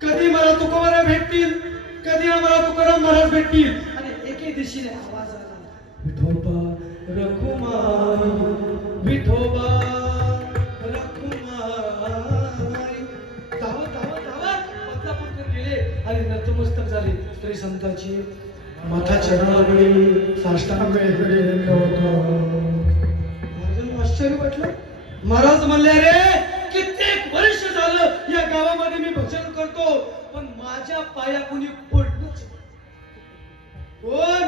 कधी मला तुकोबरा भेटतील, कधी आम्हाला तुकाराम महाराज भेटतील. आणि एके दिशेने आवाज आला, विठोबा रखुमाई, विठोबा रखुमाई. धावत धावत धावत बदलापूरकर गेले आणि नतमस्तक झाले. स्त्री संताची माथा चरणावरी साष्टांग महाराजांना आश्चर्य वाटलं. महाराज म्हणले, अरे कित्येक वर्ष झालं या गावामध्ये मी भजन करतो, पण माझ्या पाया कुणी पडलंच. कोण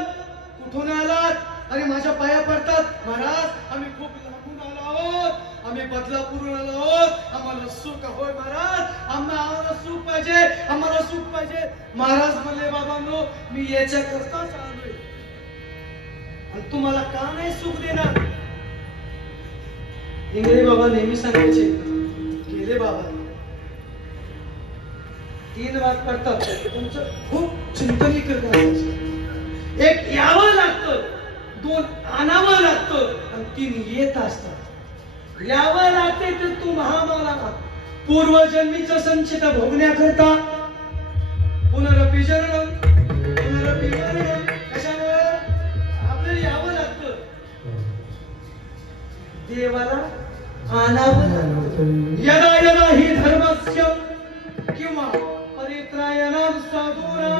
कुठून आलात आणि माझ्या पाया पडतात? महाराज आम्ही खूप लांबून आलो आहोत, आम्ही बदलापूरून आलो आहोत, आम्हाला सुख होय महाराज, आम्हाला सुख पाहिजे, आम्हाला सुख पाहिजे. महाराज म्हणले, बाबांनो मी याच्या करताच आलोय, आणि तुम्हाला का नाही सुख देणार? इंगळे बाबा नेहमी सांगायचे, गेले बाबा 3 वाद पडतात, तुमचं खूप चिंतन करत. एक यावं लागतं, 2 आणावं लागतं, आणि 3 येत असतात. यावं लागते तर तू महामाला पूर्वजन्मीचा संचित भोगण्याकरता पुनरपि जननम पुनरपि मरणम. कशामुळे आपल्याला यावं लागतं, देवाला आणावं लागतं. यदा यदा हि धर्मस्य किंवा परित्रायणां साधूनां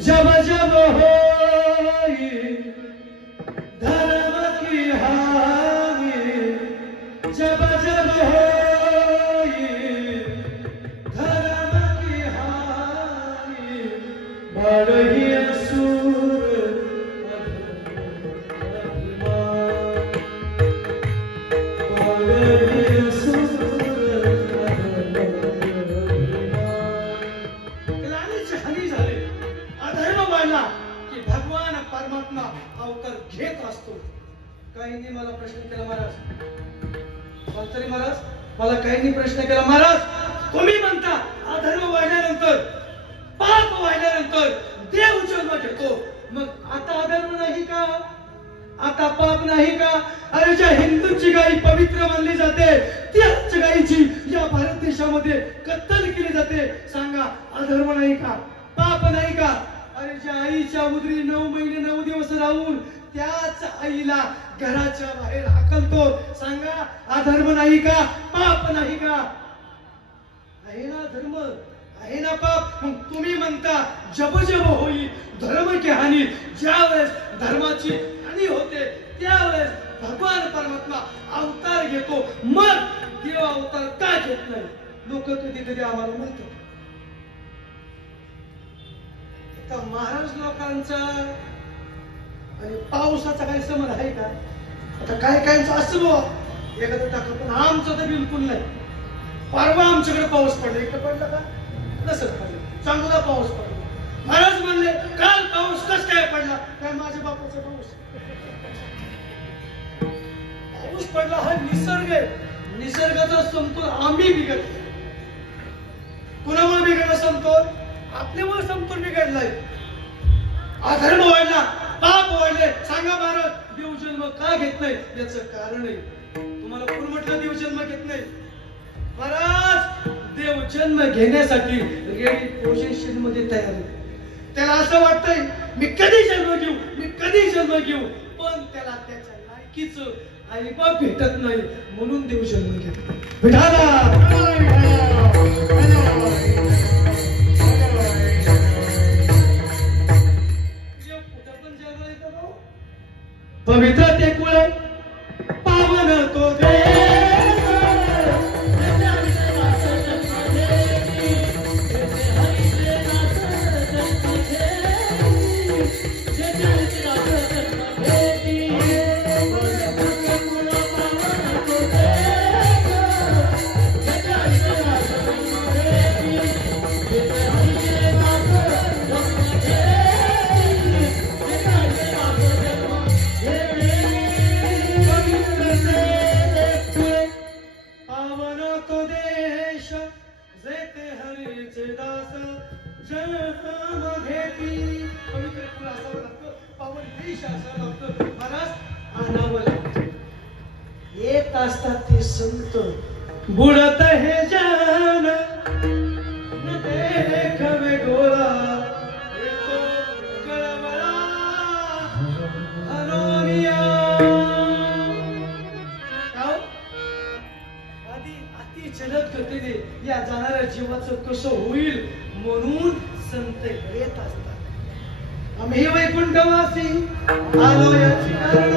जब जब होई धर्म की हानि, जब जब होई धर्म की हानि, बढ़ी असुर अवतार घेत असतो. काहींनी मला प्रश्न केला, महाराज मंत्री महाराज मला काहींनी प्रश्न केला, महाराज तुम्ही म्हणता अधर्म वाढल्यानंतर पाप वाढल्यानंतर देव जन्म घेतो, मग आता अधर्म नाही का, आता पाप नाही का? अरे ज्या हिंदूंची गाई पवित्र मानली जाते त्याच गायीची या भारत देशामध्ये कत्तल केली जाते. सांगा अधर्म नाही का, पाप नाही का? अरे ज्या आईच्या उदरी 9 महिने 9 दिवस राहून त्याच आईला घराच्या बाहेर हाकलतो, सांगा अधर्म नाही का, पाप नाही का? आहे ना धर्म, आहे ना पाप. मग तुम्ही म्हणता जब जब होई धर्म की हानी, ज्यावेळेस धर्माची हानी होते त्यावेळेस भगवान परमात्मा अवतार घेतो. मग देव अवतार का घेत नाही? लोक कधी कधी आम्हाला म्हणतात. महाराज लोकांचा आणि पावसाचा काही संबंध आहे का? आता काय कायचं असं बाबा एखादं टाका, पण आमचं तर बिलकुल नाही. परवा आमच्याकडे पाऊस पडला, इकडे पडला का? नसत पडला, चांगला पाऊस पडला. महाराज म्हणले काल पाऊस कस काय पडला? काय माझ्या बापाचा पाऊस पडला. हा निसर्ग आहे, निसर्गाचा समतोल आम्ही बिघडलो. कुणामुळे बिघडला समतोल? आपल्यामुळे समतोल बिघडलाय. अधर्म वाढला, पाप वाढले. सांगा महाराज देव जन्म का घेत नाही? याचं कारण आहे. तुम्हाला कोण म्हटलं देव जन्म घेत नाही? महाराज देव जन्म घेण्यासाठी रेडी पोझिशन मध्ये तयार आहे. त्याला असं वाटतंय मी कधी जन्म घेऊ, मी कधी जन्म घेऊ, पण त्याला त्याच्या लायकीचं आई बाप भेटत नाही, म्हणून देव जन्म घेत. विठाला पवित्र ते कुळ पावन तो लागतो महाराज आणावं लागतं. येत असतात ते संत बुडत हे जान न देखवे डोळा येतो कळवळा अनोनिया. अति जलद गतीने या जाणाऱ्या जीवाचं कसं होईल म्हणून संत येत असतात. आम्ही वैकुंठवासी आलो याची कारण